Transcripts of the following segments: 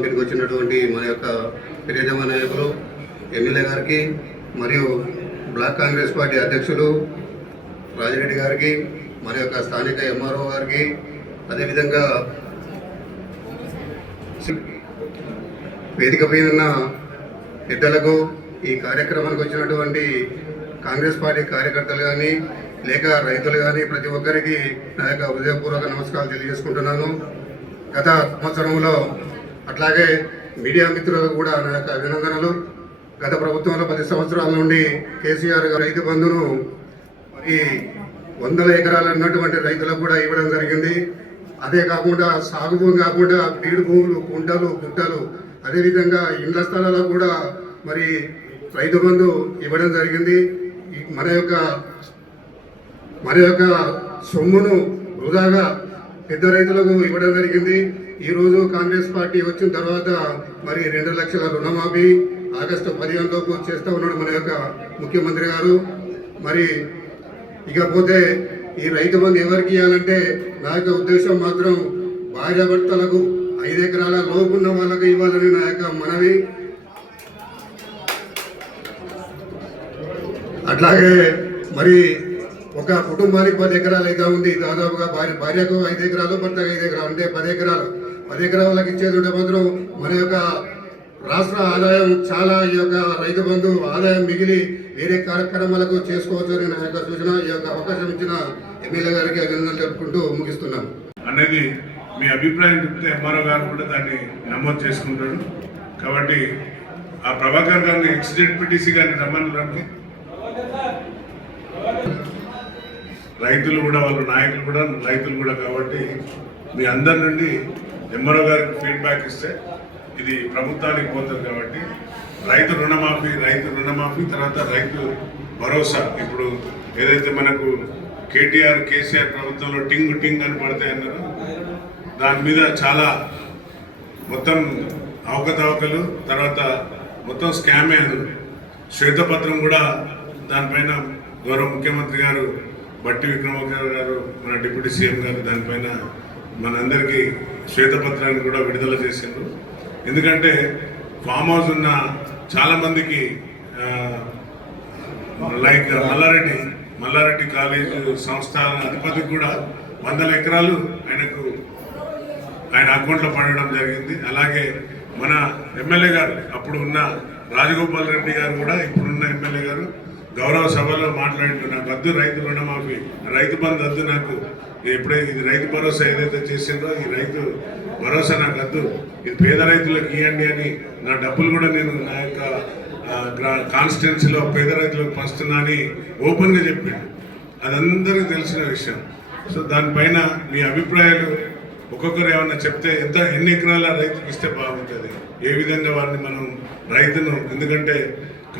పంపిణీకి వచ్చినటువంటి మన యొక్క ప్రియతమ నాయకులు ఎమ్మెల్యే గారికి మరియు బ్లాక్ కాంగ్రెస్ పార్టీ అధ్యక్షులు రాజిరెడ్డి గారికి మన యొక్క స్థానిక ఎంఆర్ఓ గారికి అదేవిధంగా వేదికపై ఉన్న పెద్దలకు ఈ కార్యక్రమానికి వచ్చినటువంటి కాంగ్రెస్ పార్టీ కార్యకర్తలు కానీ లేక రైతులు కానీ ప్రతి ఒక్కరికి నా యొక్క హృదయపూర్వక నమస్కారాలు తెలియజేసుకుంటున్నాను. గత సంవత్సరంలో అట్లాగే మీడియా మిత్రులకు కూడా నా యొక్క అభినందనలు. గత ప్రభుత్వంలో 10 సంవత్సరాల నుండి కేసీఆర్ రైతు బంధును మరి 100 ఎకరాలు ఉన్నటువంటి రైతులకు కూడా ఇవ్వడం జరిగింది. అదే కాకుండా సాగు భూమి కాకుండా బీడు భూములు, కుంటలు, గుట్టలు, అదేవిధంగా ఇండ్ల స్థలాలకు కూడా మరి రైతు బంధు ఇవ్వడం జరిగింది. మన యొక్క సొమ్మును వృధాగా పెద్ద రైతులకు ఇవ్వడం జరిగింది. ఈరోజు కాంగ్రెస్ పార్టీ వచ్చిన తర్వాత మరి 2 లక్షల రుణమాఫీ ఆగస్టు 15 లోపు చేస్తూ ఉన్నాడు మన యొక్క ముఖ్యమంత్రి గారు. మరి ఇకపోతే ఈ రైతు బంధు ఎవరికి ఇవ్వాలంటే నా యొక్క ఉద్దేశం మాత్రం భార్యాభర్తలకు 5 ఎకరాల లోపు ఉన్న వాళ్ళకు ఇవ్వాలని నా యొక్క మనవి. అట్లాగే మరి ఒక కుటుంబానికి 10 ఎకరాలు అయితే ఉంది. దాదాపుగా భార్యకు 5 ఎకరాలు, భర్తకు 5 ఎకరాలు, అంటే 10 ఎకరాలు. 10 ఎకరాలకు ఇచ్చేది ఉంటే మాత్రం మన యొక్క రాష్ట్ర ఆదాయం చాలా ఈ యొక్క రైతు బంధు ఆదాయం మిగిలి వేరే కార్యక్రమాలకు చేసుకోవచ్చు అని నా యొక్క సూచన. ఈ యొక్క అవకాశం ఇచ్చిన ఎమ్మెల్యే గారికి అభినందనలు తెలుపుకుంటూ ముగిస్తున్నాను. అనేది మీ అభిప్రాయం చెప్తే ఎంఆర్ఓ గారు కూడా దాన్ని నమోదు చేసుకుంటాడు. కాబట్టి ఆ ప్రభాకర్ గారిని ఎక్స్-జెడ్పీటీసీ గారిని రమ్మనడానికి రైతులు కూడా, వాళ్ళ నాయకులు కూడా రైతులు కూడా, కాబట్టి మీ అందరి నుండి ఎంఆర్ఓ గారికి ఫీడ్బ్యాక్ ఇస్తే ఇది ప్రభుత్వానికి పోతుంది. కాబట్టి రైతు రుణమాఫీ తర్వాత రైతు భరోసా, ఇప్పుడు ఏదైతే మనకు కేసీఆర్ ప్రభుత్వంలో టింగ్ అని పడతాయన్నారో దాని మీద చాలా మొత్తం అవకతవకలు, తర్వాత మొత్తం స్కామే అని శ్వేతపత్రం కూడా దానిపైన గౌరవ ముఖ్యమంత్రి గారు బట్టి విక్రమార్క గారు, మన డిప్యూటీ సీఎం గారు దానిపైన మనందరికీ శ్వేతపత్రాన్ని కూడా విడుదల చేసిండ్రు. ఎందుకంటే ఫామ్ హౌస్ ఉన్న చాలామందికి లైక్ మల్లారెడ్డి కాలేజ్ సంస్థ అధిపతికి కూడా 100 ఎకరాలు ఆయన అకౌంట్లో పడడం జరిగింది. అలాగే మన ఎమ్మెల్యే గారు అప్పుడు ఉన్న రాజగోపాల్ రెడ్డి గారు కూడా ఇప్పుడున్న ఎమ్మెల్యే గారు గౌరవ సభలో మాట్లాడుతూ నాకు వద్దు రైతు రుణమాఫీ, రైతు బంధు వద్దు, నాకు ఎప్పుడైతే ఇది రైతు భరోసా ఏదైతే చేసిందో ఈ రైతు భరోసా నాకు వద్దు, ఇది పేద రైతులకు ఇవ్వండి అని నా డబ్బులు కూడా నేను నా యొక్క కాన్స్టిట్యున్సీలో పేద రైతులకు పంచుతున్నా అని ఓపెన్గా చెప్పిండు. అదందరికీ తెలిసిన విషయం. సో దానిపైన మీ అభిప్రాయాలు ఒక్కొక్కరు ఏమన్నా చెప్తే ఎన్ని ఎకరాల రైతుకి ఇస్తే బాగుంటుంది, ఏ విధంగా వారిని మనం రైతును, ఎందుకంటే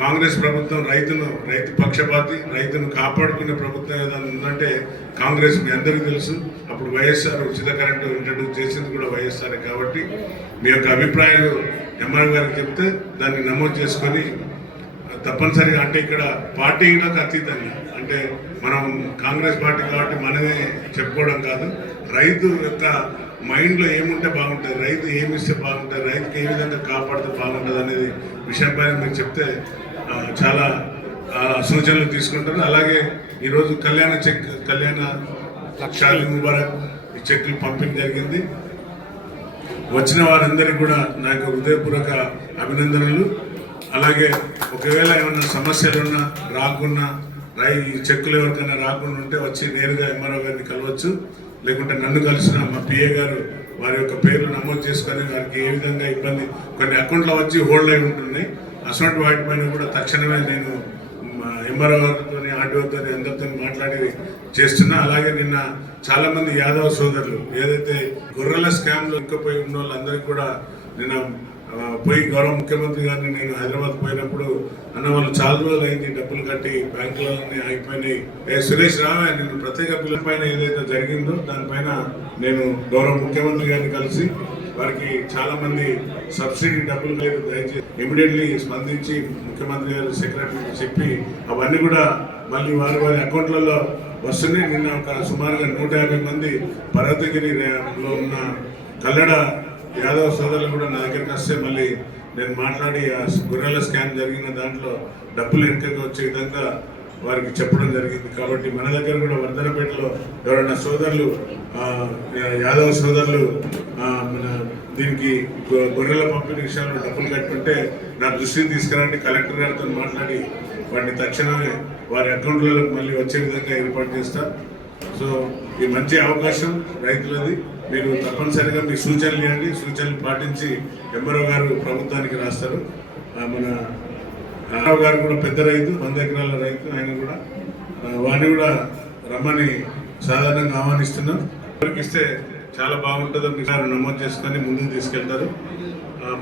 కాంగ్రెస్ ప్రభుత్వం రైతు పక్షపాతి, రైతును కాపాడుకునే ప్రభుత్వం ఏదైనా ఉందంటే కాంగ్రెస్. మీ అందరికీ తెలుసు, అప్పుడు వైఎస్ఆర్ ఉచిత కరెంటు ఇంట్రడ్యూస్ చేసింది కూడా వైఎస్ఆర్. కాబట్టి మీ యొక్క అభిప్రాయాలు ఎంఆర్ గారికి చెప్తే దాన్ని నమోదు చేసుకొని తప్పనిసరిగా, అంటే ఇక్కడ పార్టీలకు అతీతంగా, అంటే మనం కాంగ్రెస్ పార్టీ కాబట్టి మనమే చెప్పుకోవడం కాదు, రైతు యొక్క మైండ్లో ఏముంటే బాగుంటుంది, రైతు ఏమి ఇస్తే బాగుంటుంది, రైతుకి ఏ విధంగా కాపాడితే బాగుంటుంది అనేది విషయంపైన మీరు చెప్తే చాలా సూచనలు తీసుకుంటారు. అలాగే ఈరోజు కళ్యాణ షాదీ ముబారక్ ఈ చెక్కులు పంపిణీ జరిగింది. వచ్చిన వారందరికీ కూడా నా యొక్క హృదయపూర్వక అభినందనలు. అలాగే ఒకవేళ ఏమైనా సమస్యలున్నా రాకున్నా, చెక్కులు ఎవరికైనా రాకుండా ఉంటే వచ్చి నేరుగా ఎంఆర్ఓ గారిని కలవచ్చు, లేకుంటే నన్ను కలిసిన మా పిఏ గారు వారి యొక్క పేర్లు నమోదు చేసుకొని వారికి ఏ విధంగా ఇబ్బంది, కొన్ని అకౌంట్లో వచ్చి హోల్డ్ అయి ఉంటున్నాయి, అటువంటి వాటిపైన కూడా తక్షణమే నేను ఎంఆర్ఓ గారితో, ఆర్డీఓతో అందరితో మాట్లాడి చేస్తున్నా. అలాగే నిన్న చాలామంది యాదవ సోదరులు ఏదైతే గొర్రెల స్కామ్లో ఇంకపోయి ఉన్న వాళ్ళందరికీ కూడా నిన్న పోయి గౌరవ ముఖ్యమంత్రి గారిని నేను హైదరాబాద్ పోయినప్పుడు అన్న వాళ్ళు చాలా రోజులు అయింది డబ్బులు కట్టి బ్యాంకులన్నీ ఆగిపోయినాయి, సురేష్ రావే నేను ప్రత్యేక బిల్లు పైన ఏదైతే జరిగిందో దానిపైన నేను గౌరవ ముఖ్యమంత్రి గారిని కలిసి వారికి చాలా మంది సబ్సిడీ డబ్బులు లేదు, దయచేసి ఇమీడియట్లీ స్పందించి ముఖ్యమంత్రి గారు సెక్రటరీకి చెప్పి అవన్నీ కూడా మళ్ళీ వారి అకౌంట్లలో వస్తున్నాయి. నిన్న ఒక సుమారుగా 150 మంది పర్వతగిరిలో ఉన్న కల్లడ యాదవ్ సోదరులు కూడా నా దగ్గరికి వస్తే మళ్ళీ నేను మాట్లాడి ఆ గొర్రెల స్కామ్ జరిగిన దాంట్లో డబ్బులు వెనుకకు వచ్చే విధంగా వారికి చెప్పడం జరిగింది. కాబట్టి మన దగ్గర కూడా వర్ధనపేటలో ఎవరైనా సోదరులు యాదవ్ సోదరులు మన దీనికి గొర్రెల పంపిణీ విషయంలో డబ్బులు కట్టుకుంటే నా దృష్టిని తీసుకురండి, కలెక్టర్ గారితో మాట్లాడి వాటిని తక్షణమే వారి అకౌంట్లలో మళ్ళీ వచ్చే విధంగా ఏర్పాటు చేస్తారు. సో ఈ మంచి అవకాశం రైతులది. మీరు తప్పనిసరిగా మీ సూచనలు ఇవ్వండి, సూచనలు పాటించి ఎంఆర్ఓ గారు ప్రభుత్వానికి రాస్తారు. మన రావు గారు కూడా పెద్ద రైతు, 100 ఎకరాల రైతు, ఆయన కూడా వారిని కూడా రమ్మని సాధారణంగా ఆహ్వానిస్తున్నాం. ఎవరికి ఇస్తే చాలా బాగుంటుందో మీరు నమోదు చేసుకొని ముందుకు తీసుకెళ్తారు.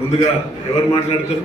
ముందుగా ఎవరు మాట్లాడతారు?